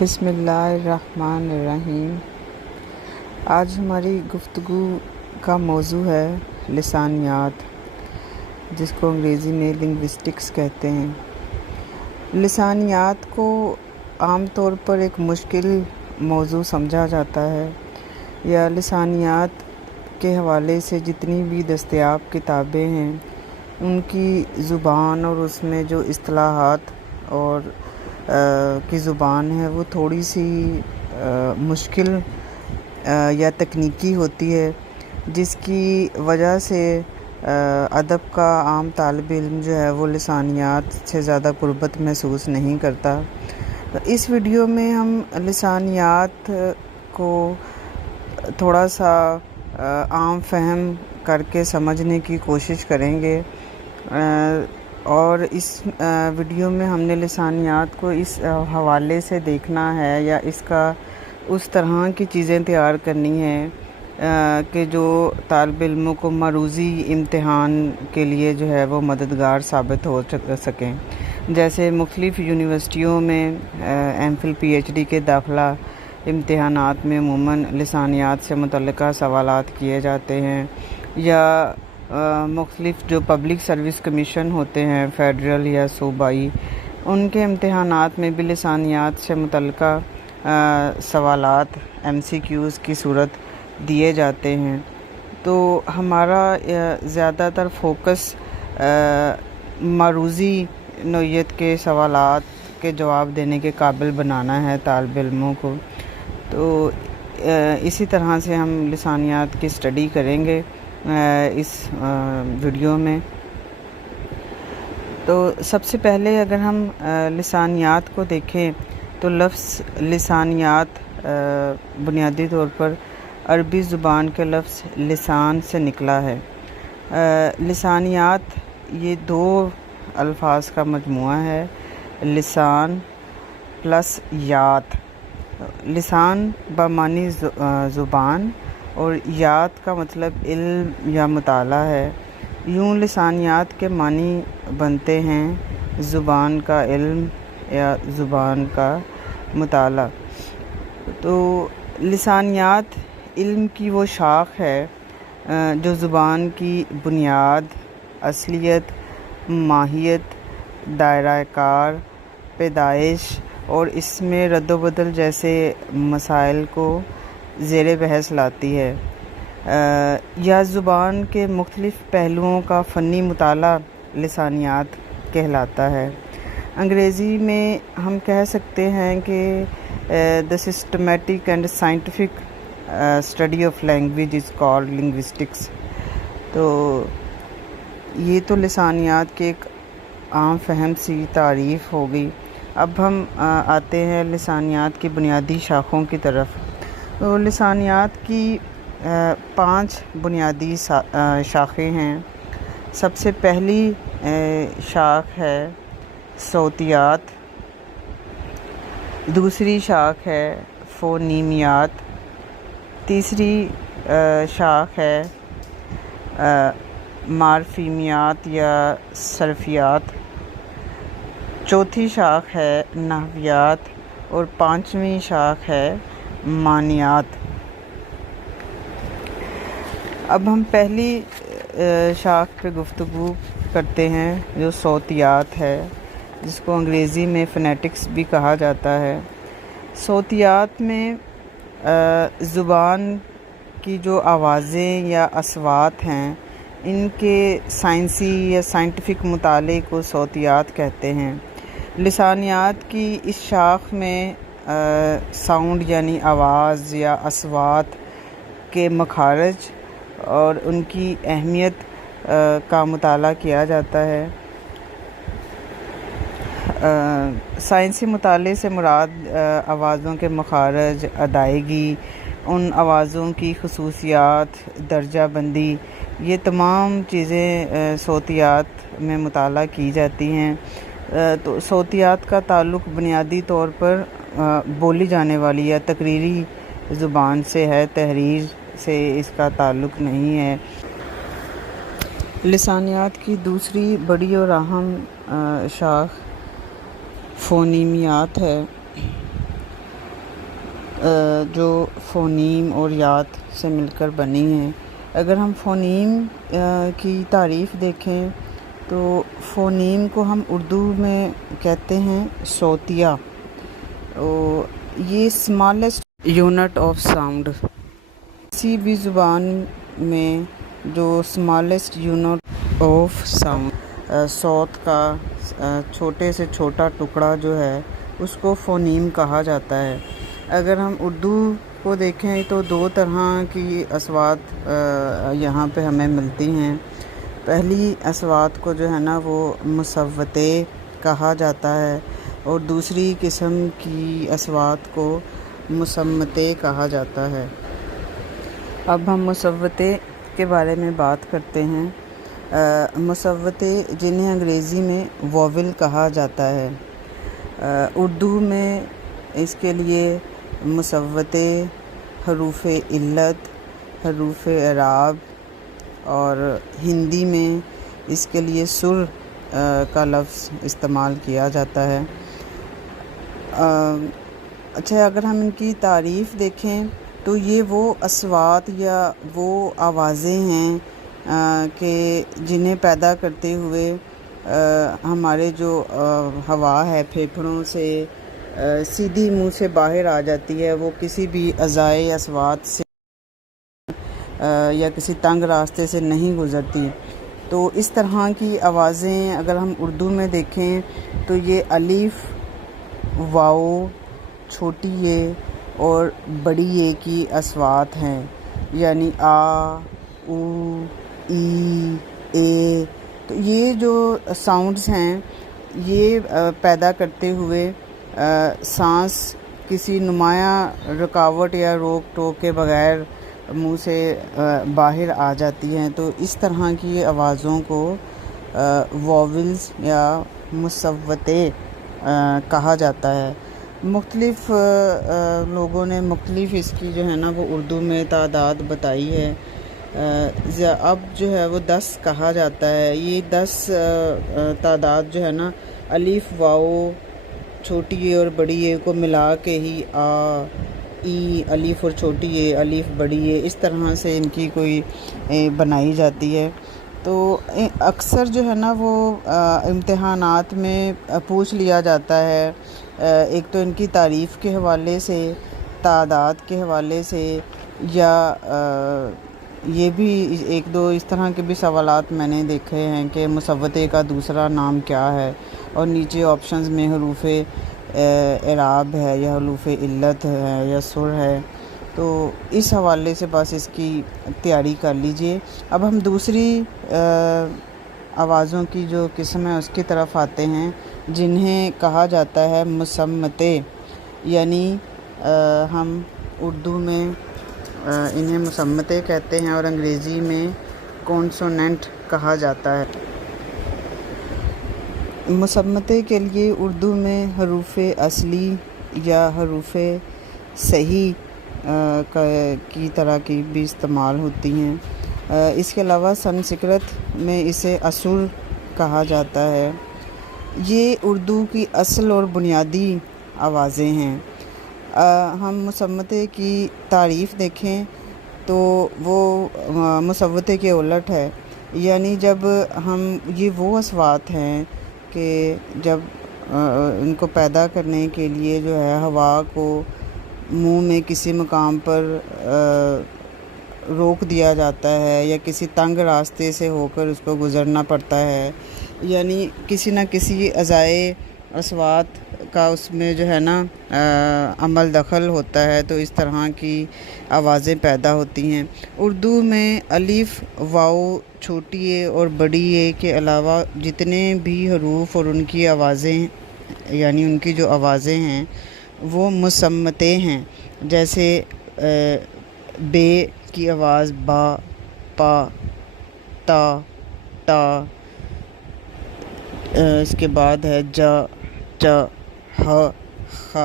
بسم اللہ الرحمن الرحیم۔ آج ہماری گفتگو کا موضوع ہے لسانیات، جس کو انگریزی میں لنگوسٹکس کہتے ہیں۔ لسانیات کو عام طور پر ایک مشکل موضوع سمجھا جاتا ہے، یا لسانیات کے حوالے سے جتنی بھی دستیاب کتابیں ہیں ان کی زبان اور اس میں جو اصطلاحات اور کی زبان ہے وہ تھوڑی سی مشکل یا تکنیکی ہوتی ہے، جس کی وجہ سے ادب کا عام طالب علم جو ہے وہ لسانیات سے زیادہ قربت محسوس نہیں کرتا۔ اس ویڈیو میں ہم لسانیات کو تھوڑا سا عام فہم کر کے سمجھنے کی کوشش کریں گے، اور اس ویڈیو میں ہم نے لسانیات کو اس حوالے سے دیکھنا ہے یا اس کا اس طرح کی چیزیں تیار کرنی ہیں کہ جو طالب علموں کو معروضی امتحان کے لیے جو ہے وہ مددگار ثابت ہو سکیں۔ جیسے مختلف یونیورسٹیوں میں M Phil P H D کے داخلہ امتحانات میں عموماً لسانیات سے متعلقہ سوالات کیے جاتے ہیں، یا مختلف جو پبلک سروس کمیشن ہوتے ہیں فیڈرل یا صوبائی، ان کے امتحانات میں بھی لسانیات سے متعلقہ سوالات ایم سی کیوز کی صورت دیے جاتے ہیں۔ تو ہمارا زیادہ تر فوکس معروضی نوعیت کے سوالات کے جواب دینے کے قابل بنانا ہے طالب علموں کو۔ تو اسی طرح سے ہم لسانیات کی اسٹڈی کریں گے اس ویڈیو میں۔ تو سب سے پہلے اگر ہم لسانیات کو دیکھیں تو لفظ لسانیات بنیادی طور پر عربی زبان کے لفظ لسان سے نکلا ہے۔ لسانیات یہ دو الفاظ کا مجموعہ ہے، لسان پلس یات۔ لسان بمعنی زبان اور یات کا مطلب علم یا مطالعہ ہے۔ یوں لسانیات کے معنی بنتے ہیں زبان کا علم یا زبان کا مطالعہ۔ تو لسانیات علم کی وہ شاخ ہے جو زبان کی بنیاد، اصلیت، ماہیت، دائرہ کار، پیدائش اور اس میں رد و بدل جیسے مسائل کو زیر بحث لاتی ہے، یا زبان کے مختلف پہلوؤں کا فنی مطالعہ لسانیات کہلاتا ہے۔ انگریزی میں ہم کہہ سکتے ہیں کہ the systematic and scientific study of language is called linguistics۔ تو یہ تو لسانیات کی ایک عام فہم سی تعریف ہو گئی۔ اب ہم آتے ہیں لسانیات کی بنیادی شاخوں کی طرف۔ تو لسانیات کی 5 بنیادی شاخیں ہیں۔ سب سے پہلی شاخ ہے صوتیات، دوسری شاخ ہے فونیمیات، تیسری شاخ ہے مارفیمیات یا صرفیات، چوتھی شاخ ہے نحویات، اور 5ویں شاخ ہے معنیات۔ اب ہم پہلی شاخ پہ گفتگو کرتے ہیں جو صوتیات ہے، جس کو انگریزی میں فنیٹکس بھی کہا جاتا ہے۔ صوتیات میں زبان کی جو آوازیں یا اصوات ہیں ان کے سائنسی یا سائنٹیفک مطالعے کو صوتیات کہتے ہیں۔ لسانیات کی اس شاخ میں ساؤنڈ یعنی آواز یا اصوات کے مخارج اور ان کی اہمیت کا مطالعہ کیا جاتا ہے۔ سائنسی مطالعے سے مراد آوازوں کے مخارج، ادائیگی، ان آوازوں کی خصوصیات، درجہ بندی، یہ تمام چیزیں صوتیات میں مطالعہ کی جاتی ہیں۔ تو صوتیات کا تعلق بنیادی طور پر بولی جانے والی یا تقریری زبان سے ہے، تحریر سے اس کا تعلق نہیں ہے۔ لسانیات کی دوسری بڑی اور اہم شاخ فونیمیات ہے۔ جو فونیم اور یات سے مل کر بنی ہیں۔ اگر ہم فونیم کی تعریف دیکھیں تو فونیم کو ہم اردو میں کہتے ہیں صوتیہ۔ یہ اسمالسٹ یونٹ آف ساؤنڈ، کسی بھی زبان میں جو اسمالسٹ یونٹ آف ساؤنڈ صوت کا چھوٹے سے چھوٹا ٹکڑا جو ہے اس کو فونیم کہا جاتا ہے۔ اگر ہم اردو کو دیکھیں تو دو طرح کی اصوات یہاں پہ ہمیں ملتی ہیں۔ پہلی اصوات کو جو ہے نا وہ مصوتے کہا جاتا ہے اور دوسری قسم کی اصوات کو مصمتے کہا جاتا ہے۔ اب ہم مصوتے کے بارے میں بات کرتے ہیں۔ مصوتے جنہیں انگریزی میں ووول کہا جاتا ہے، اردو میں اس کے لیے مصوتے، حروف علت، حروف اعراب، اور ہندی میں اس کے لیے سر کا لفظ استعمال کیا جاتا ہے۔ اچھا، اگر ہم ان کی تعریف دیکھیں تو یہ وہ اصوات یا وہ آوازیں ہیں کہ جنہیں پیدا کرتے ہوئے ہمارے جو ہوا ہے پھیپھڑوں سے سیدھی منہ سے باہر آ جاتی ہے، وہ کسی بھی اعضائے اصوات سے یا کسی تنگ راستے سے نہیں گزرتی۔ تو اس طرح کی آوازیں اگر ہم اردو میں دیکھیں تو یہ الف، واؤ، چھوٹی اے اور بڑی اے کی اصوات ہیں، یعنی آ، او، ای، اے۔ تو یہ جو ساؤنڈز ہیں یہ پیدا کرتے ہوئے سانس کسی نمایاں رکاوٹ یا روک ٹوک کے بغیر منہ سے باہر آ جاتی ہیں۔ تو اس طرح کی آوازوں کو ووولز یا مصوتے کہا جاتا ہے۔ مختلف لوگوں نے مختلف اس کی جو ہے نا وہ اردو میں تعداد بتائی ہے۔ اب جو ہے وہ 10 کہا جاتا ہے۔ یہ 10 تعداد جو ہے نا الف، واؤ، چھوٹی اے اور بڑی اے کو ملا کے ہی آ، ای، الف اور چھوٹی اے، الف، بڑی اے، اس طرح سے ان کی کوئی بنائی جاتی ہے۔ تو اکثر جو ہے نا وہ امتحانات میں پوچھ لیا جاتا ہے، ایک تو ان کی تعریف کے حوالے سے، تعداد کے حوالے سے، یا یہ بھی ایک دو اس طرح کے بھی سوالات میں نے دیکھے ہیں کہ مصوتے کا دوسرا نام کیا ہے، اور نیچے آپشنز میں حروف اعراب ہے یا حروف علت ہے یا سر ہے۔ تو اس حوالے سے بس اس کی تیاری کر لیجئے۔ اب ہم دوسری آوازوں کی جو قسم ہے اس کی طرف آتے ہیں، جنہیں کہا جاتا ہے مصمتے، یعنی ہم اردو میں انہیں مصمتے کہتے ہیں اور انگریزی میں کونسوننٹ کہا جاتا ہے۔ مصمتے کے لیے اردو میں حروف اصلی یا حروف صحیح کی طرح کی بھی استعمال ہوتی ہیں۔ اس کے علاوہ سنسکرت میں اسے اسر کہا جاتا ہے۔ یہ اردو کی اصل اور بنیادی آوازیں ہیں۔ ہم مصمتے کی تعریف دیکھیں تو وہ مصوتے کے الٹ ہے، یعنی جب ہم یہ وہ اصوات ہیں کہ جب ان کو پیدا کرنے کے لیے جو ہے ہوا کو منہ میں کسی مقام پر روک دیا جاتا ہے یا کسی تنگ راستے سے ہو کر اس کو گزرنا پڑتا ہے، یعنی کسی نہ کسی اعضائے اصوات کا اس میں جو ہے نا عمل دخل ہوتا ہے، تو اس طرح کی آوازیں پیدا ہوتی ہیں۔ اردو میں الف، واؤ، چھوٹی اے اور بڑی اے کے علاوہ جتنے بھی حروف اور ان کی آوازیں یعنی ان کی جو آوازیں ہیں وہ مصمتے ہیں، جیسے بے کی آواز با، پا، تا، ٹا، اس کے بعد ہے جا، چا، ہ، خ،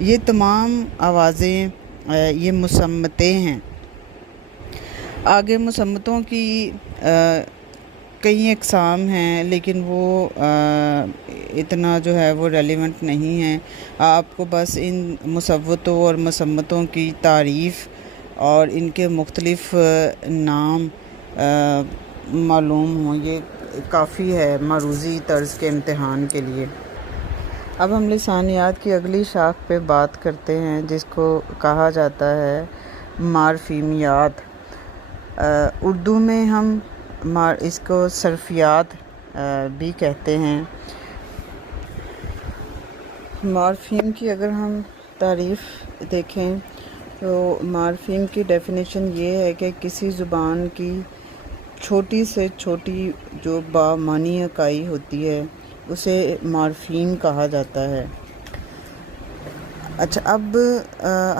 یہ تمام آوازیں یہ مصمتے ہیں۔ آگے مصمتوں کی کئی اقسام ہیں لیکن وہ اتنا جو ہے وہ ریلیونٹ نہیں ہیں. آپ کو بس ان مصوتوں اور مصمتوں کی تعریف اور ان کے مختلف نام معلوم ہوں، یہ کافی ہے معروضی طرز کے امتحان کے لیے. اب ہم لسانیات کی اگلی شاخ پہ بات کرتے ہیں جس کو کہا جاتا ہے مارفیمیات. اردو میں ہم اس کو صرفیات بھی کہتے ہیں. مارفیم کی اگر ہم تعریف دیکھیں تو مارفیم کی ڈیفینیشن یہ ہے کہ کسی زبان کی چھوٹی سے چھوٹی جو بامعنی اکائی ہوتی ہے اسے مارفیم کہا جاتا ہے. اچھا، اب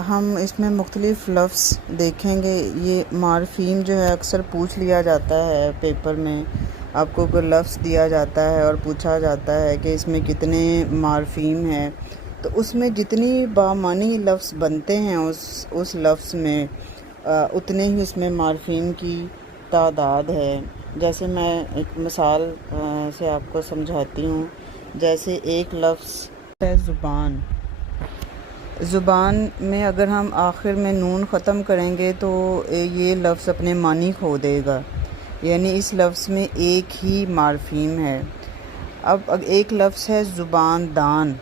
ہم اس میں مختلف لفظ دیکھیں گے. یہ مارفیم جو ہے اکثر پوچھ لیا جاتا ہے پیپر میں. آپ کو کوئی لفظ دیا جاتا ہے اور پوچھا جاتا ہے کہ اس میں کتنے مارفیم ہیں، تو اس میں جتنی بامعنی لفظ بنتے ہیں اس لفظ میں اتنے ہی اس میں مارفیم کی تعداد ہے. جیسے میں ایک مثال سے آپ کو سمجھاتی ہوں. جیسے ایک لفظ ہے زبان. زبان میں اگر ہم آخر میں نون ختم کریں گے تو یہ لفظ اپنے معنی کھو دے گا، یعنی اس لفظ میں ایک ہی مارفیم ہے. اب ایک لفظ ہے زبان دان.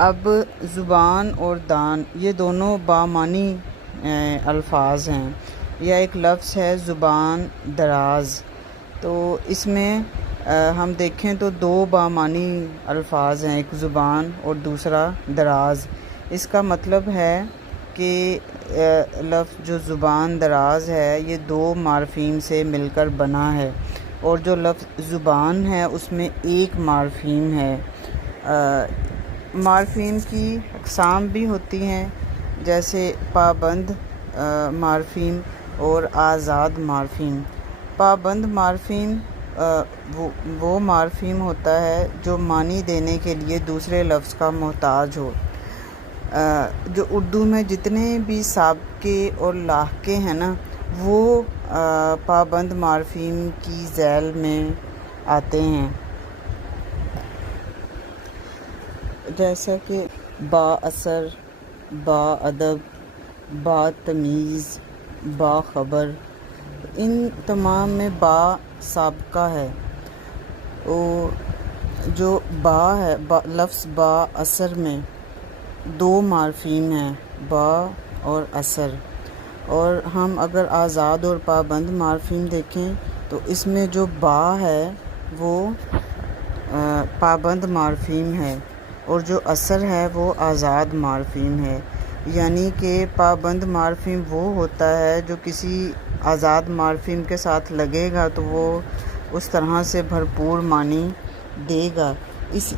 اب زبان اور دان یہ دونوں بامعنی الفاظ ہیں. یا ایک لفظ ہے زبان دراز. تو اس میں ہم دیکھیں تو دو بامعنی الفاظ ہیں، ایک زبان اور دوسرا دراز. اس کا مطلب ہے کہ لفظ جو زبان دراز ہے یہ دو مارفیم سے مل کر بنا ہے، اور جو لفظ زبان ہے اس میں ایک مارفیم ہے. مارفیم کی اقسام بھی ہوتی ہیں، جیسے پابند مارفیم اور آزاد مارفیم. پابند مارفیم وہ مارفیم ہوتا ہے جو معنی دینے کے لیے دوسرے لفظ کا محتاج ہو. جو اردو میں جتنے بھی سابقے اور لاحقے ہیں نا وہ پابند مارفیم کی ذیل میں آتے ہیں. جیسا کہ با اثر، با ادب، با تمیز، با خبر، ان تمام میں با سابقہ ہے. جو با ہے لفظ با اثر میں دو مارفیم ہیں، با اور اثر. اور ہم اگر آزاد اور پابند مارفیم دیکھیں تو اس میں جو با ہے وہ پابند مارفیم ہے اور جو اثر ہے وہ آزاد مارفیم ہے. یعنی کہ پابند مارفیم وہ ہوتا ہے جو کسی آزاد مارفیم کے ساتھ لگے گا تو وہ اس طرح سے بھرپور معنی دے گا.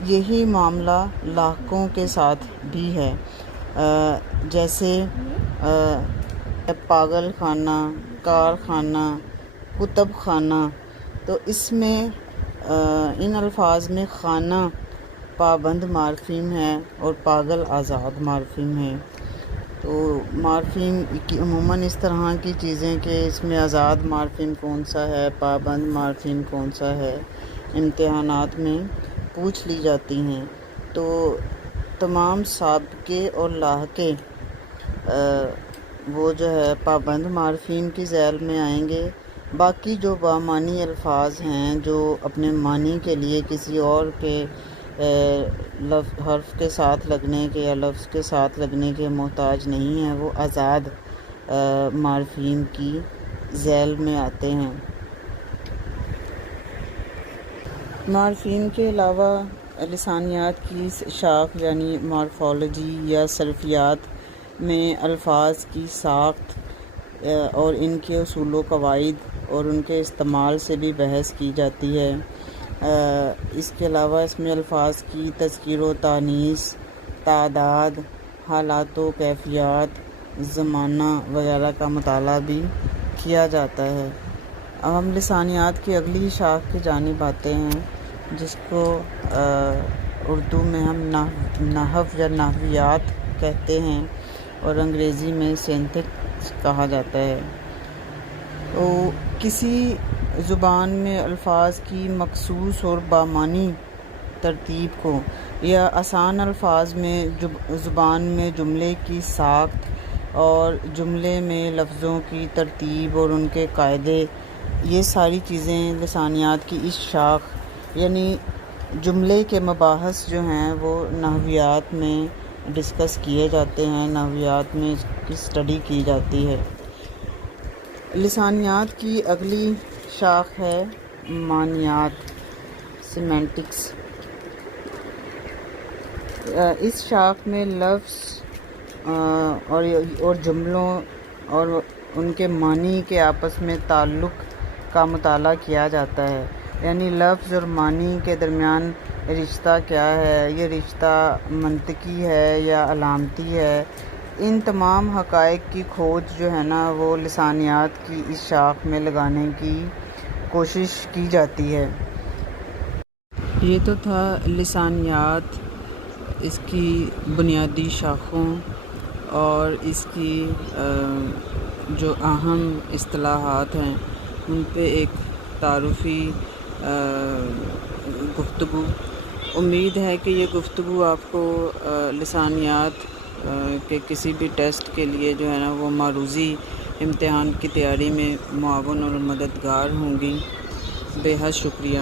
یہی معاملہ لاحقوں کے ساتھ بھی ہے. جیسے پاگل خانہ، کارخانہ، کتب خانہ. تو اس میں ان الفاظ میں خانہ پابند مارفیم ہے اور پاگل آزاد مارفیم ہے. تو مارفیم کی عموماً اس طرح کی چیزیں کہ اس میں آزاد مارفیم کون سا ہے، پابند مارفیم کون سا ہے، امتحانات میں پوچھ لی جاتی ہیں. تو تمام سابقے اور لاحقے وہ جو ہے پابند مارفیم کی ذیل میں آئیں گے. باقی جو بامعنی الفاظ ہیں جو اپنے معنی کے لیے کسی اور کے حرف کے ساتھ لگنے کے یا لفظ کے ساتھ لگنے کے محتاج نہیں ہیں، وہ آزاد مارفیم کی ذیل میں آتے ہیں. مارفیم کے علاوہ لسانیات کی شاخ یعنی مارفولوجی یا صرفیات میں الفاظ کی ساخت اور ان کے اصول و قواعد اور ان کے استعمال سے بھی بحث کی جاتی ہے. اس کے علاوہ اس میں الفاظ کی تذکیر و تانیث، تعداد، حالات و کیفیات، زمانہ وغیرہ کا مطالعہ بھی کیا جاتا ہے. اب ہم لسانیات کی اگلی شاخ کی جانب آتے ہیں جس کو اردو میں ہم نحو یا نحویات کہتے ہیں اور انگریزی میں سینٹیکس کہا جاتا ہے. تو کسی زبان میں الفاظ کی مخصوص اور بامعنی ترتیب کو، یا آسان الفاظ میں زبان میں جملے کی ساخت اور جملے میں لفظوں کی ترتیب اور ان کے قاعدے، یہ ساری چیزیں لسانیات کی اس شاخ یعنی جملے کے مباحث جو ہیں وہ نحویات میں ڈسکس کیے جاتے ہیں، نحویات میں اس کی اسٹڈی کی جاتی ہے۔ لسانیات کی اگلی شاخ ہے معنیات، سیمینٹکس۔ اس شاخ میں لفظ اور جملوں اور ان کے معنی کے آپس میں تعلق کا مطالعہ کیا جاتا ہے، یعنی لفظ اور معنی کے درمیان رشتہ کیا ہے، یہ رشتہ منطقی ہے یا علامتی ہے۔ ان تمام حقائق کی کھوج جو ہے نا وہ لسانیات کی اس شاخ میں لگانے کی کوشش کی جاتی ہے۔ یہ تو تھا لسانیات، اس کی بنیادی شاخوں اور اس کی جو اہم اصطلاحات ہیں ان پہ ایک تعارفی گفتگو۔ امید ہے کہ یہ گفتگو آپ کو لسانیات کے کسی بھی ٹیسٹ کے لیے جو ہے نا وہ معروضی امتحان کی تیاری میں معاون اور مددگار ہوں گی۔ بے حد شکریہ۔